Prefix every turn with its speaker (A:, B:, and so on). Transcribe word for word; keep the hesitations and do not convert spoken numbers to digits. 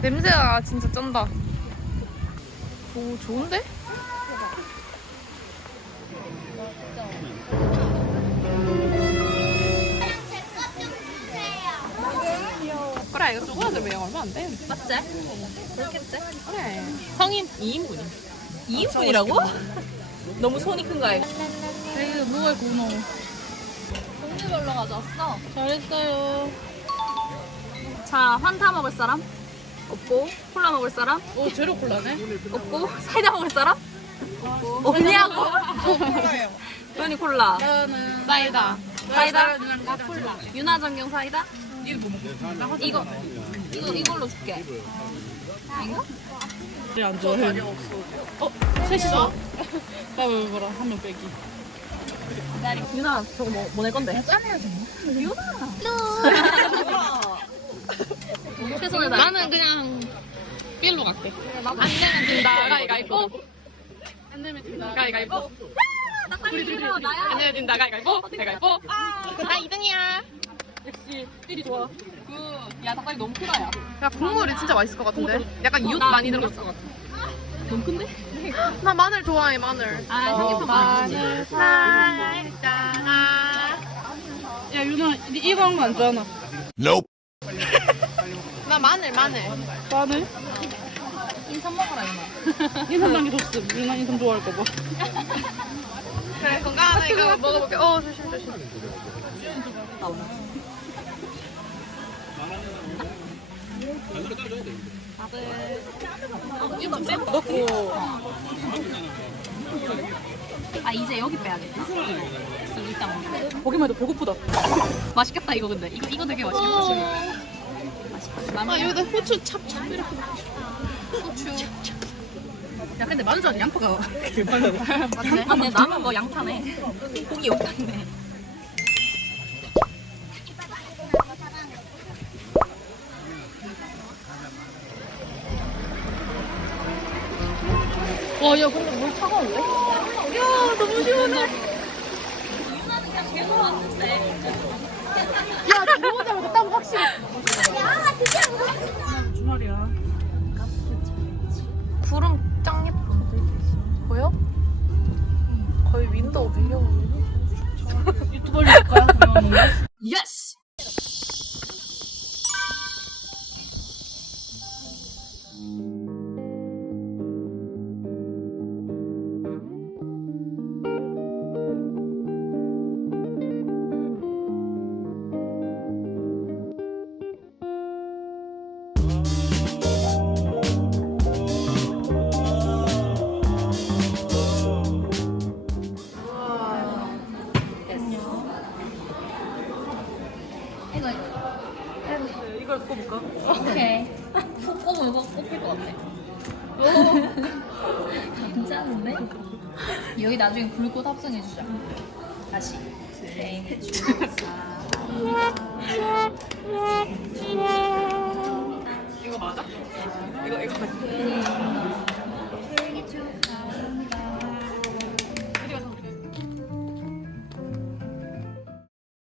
A: 냄새가 진짜 쩐다. 오, 좋은데? 그래, 이거 쪼그라들면 양 얼마 안 돼.
B: 맞지? 그렇겠지?
A: 그래. 성인 이 인분이.
B: 이 인분이라고? 너무 손이 큰가 해.
A: 에이, 뭐가 고마워.
B: 종류별로 가져왔어.
A: 잘했어요.
B: 자, 환타 먹을 사람? 없고. 콜라 먹을 사람?
A: 오, 제로 콜라네?
B: 없고. 사이다 먹을 사람? 없냐고? 도현이 콜라.
A: 저는 사이다.
B: 사이다?
A: 나 콜라.
B: 유나 전경 사이다? 이거 뭐 이거 이거 이걸로 줄게. 이거?
A: 안 좋아해. 어, 셋이서? 나왜 뭐라 한 명 빼기.
B: 유나 저거 뭐, 뭐 낼 건데? 유나. 최선을 다.
A: 나는 그냥 삘로 갈게. 안 되면 진다. 가위가위보. 안 되면 진다. 가위가위보.
B: 나 빨리 들어 나야.
A: 안 되면 진다. 가위가위보. 가위가위보. 나 이 등이야.
B: 역시 삘이 좋아. 야 닭다리 너무 크다 야.
A: 야, 국물이 진짜 맛있을 것 같은데? 약간 이웃 많이 들어갔을 것 같아.
B: 너무 큰데?
A: 나 마늘 좋아해, 마늘.
B: 아 삼계탕 마늘.
A: 살잖아.
C: 야 유나 이거 한 거 안 좋아하나?
D: Nope.
A: 나 마늘, 마늘.
C: 마늘?
B: 인삼 먹어라 이모.
C: 인삼 단계 좋음. 유나 인삼 좋아할까 봐.
A: 그래, 건강하다 이거 먹어볼게. 어, 조심, 조심.
B: 이거 빼고
C: 넣고
B: 아 이제 여기 빼야겠다. 이거 이따 먹을게.
C: 보기만 해도 배고프다.
B: 맛있겠다 이거 근데 이거 이거 되게 맛있겠다 지금. 맛있다.
A: 아, 여기다 후추 찹찹 이렇게.
B: 야 근데 마늘 좋아하는 양파가 맞네. 근데 남은 거 양파네. 고기 욕같네.
A: 와, 야, 근데 물 차가운데? 야, 너무 시원해.
B: 유나는 그냥 계속 왔는데.
A: 야, 들어오자마자 땀 확실히.
C: 주말이야.
A: 구름 짱 예쁘게 들고 있어. 보여? 거의 윈도우 빌려.
C: 유튜브 올릴까요? 그러면?
B: 예스. 이거
C: 이걸 꼽을까?
B: 오케이. 푹 꼽으면 이거 꼽힐 것 같아. 괜찮은데? 여기 나중에 불꽃 합성해주자. 다시. 생일 축하합니다.